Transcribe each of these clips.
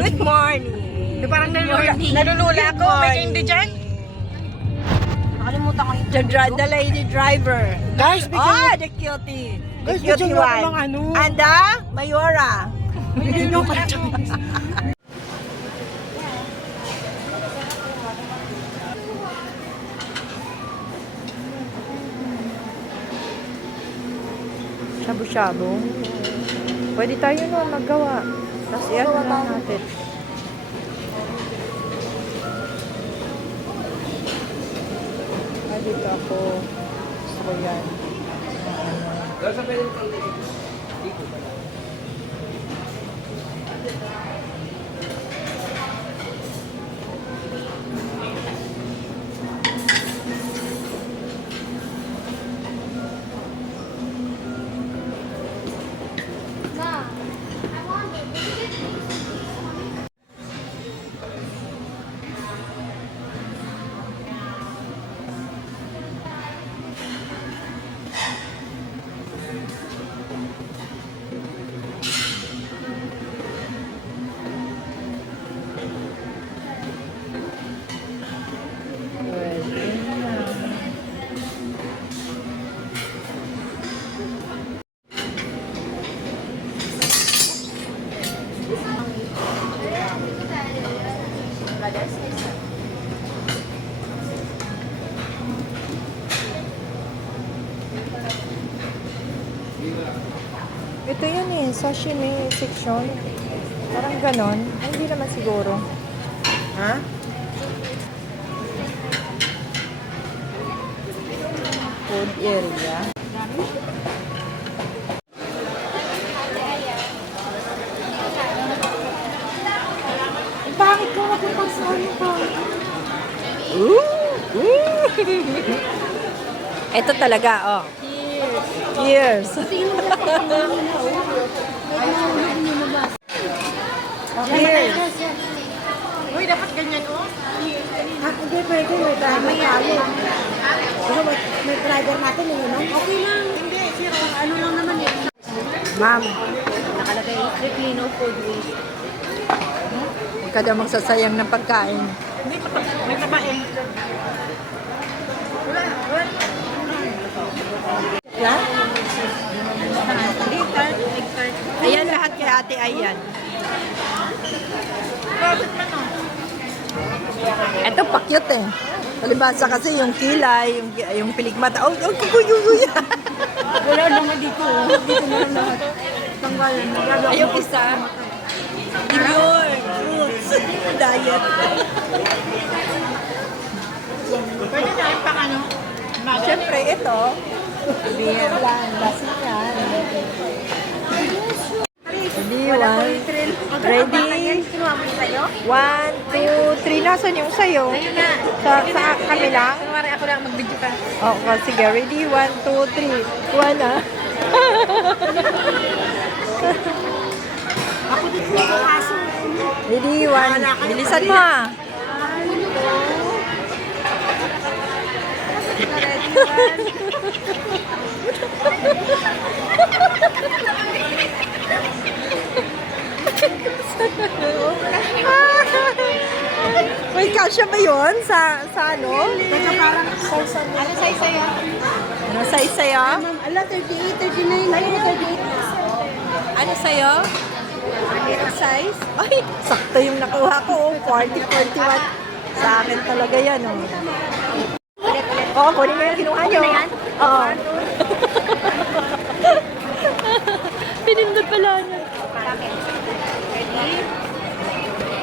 Good morning. Parang nalulula ako. May candy dyan? Nakalimutan ko yung The lady driver. Guys, bigyan the cutie. The Guys, cutie bigyan mo ako one. ng ano. And the Mayora. Bigyan nyo ka Shabu-shabu. Pwede tayo nun maggawa. Tapos yan na lang natin. Dito ako. Gusto ko yan. Ito yun eh, sashimi section. Parang ganon. Ay, hindi naman siguro. Ha? Food area. Bakit ko magpapagsahan ko? Ito talaga, oh. Cheers. Cheers. Uy, dapat ganyan oh. Hindi pwede. May driver tayo. Kasi may driver natin yun, no? Okay lang. Hindi, zero. Ano lang naman eh. Ma'am, Nakalagay, strictly no food waste. huwag ka daw magsasayang ng pagkain. Hindi, may tabain. Wala. Yan? Hindi, tart. Ayan lahat kay Ate Ayan. Bakit man oh? Ito pa-cute eh. Palibasa kasi yung kilay, yung piligmata. Oh, kukuy. Wala naman dito. Dito na lang lahat. Tanggalan. Ay, yung isa. Yun, fruits. Diet. Pwede na yung pang ano? Siyempre, ito. Beer. Lasingan. Ready? Kinuha mo yung sayo? 1, 2, 3. Nasaan yung sayo? Ayun na. Sa kami lang? Kunwari ako lang mag-video ka. Oo, sige. Ready? 1, 2, 3. 1 ah. Ako dito yung kaso. Ready? 1. Bilisan mo ah. Wait, kasya ba yun? Sa ano? Basta parang ano size sa'yo? Ano size sa'yo? Ala, 38, 39. Ayun, 38. Ano sa'yo? Ano size? Ay, sakto yung nakuha ko. 40, 41. Sa akin talaga yan. Oh. Oo, kunin mo yung kinuha nyo. Oo. Pinindot pala niya. Ready?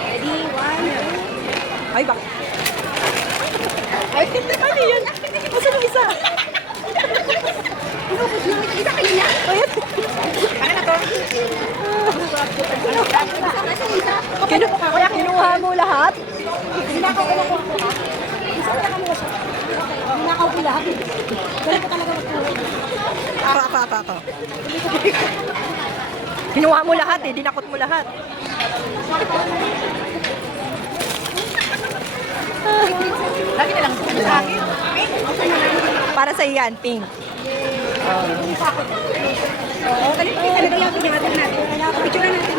Ready? 1, 2. Ay, bakit? Ay, ano yun? Masa yung isa? Inubos na. Kita kayo niya. Ayan. Ano na to? Kinuha mo lahat? Hinakaw ko lang ko. Hinakaw mo siya. Hinakaw ko lahat. Ganun ka talaga magkuhay. Ako. Kinuha mo lahat eh, dinakot mo lahat. Lagi na lang sa akin. Para sa iyan, pink. Oo, dali yung natin natin. Picture na natin.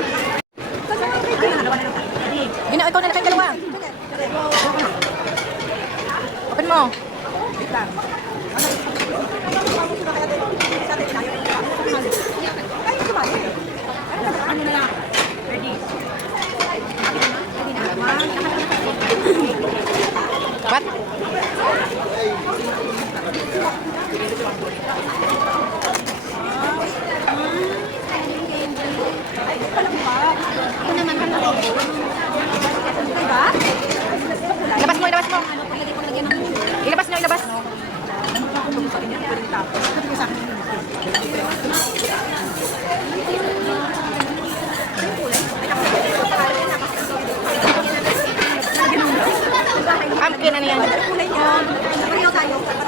sa akin. Akin na yan. Kulay niya. Pareho tayo.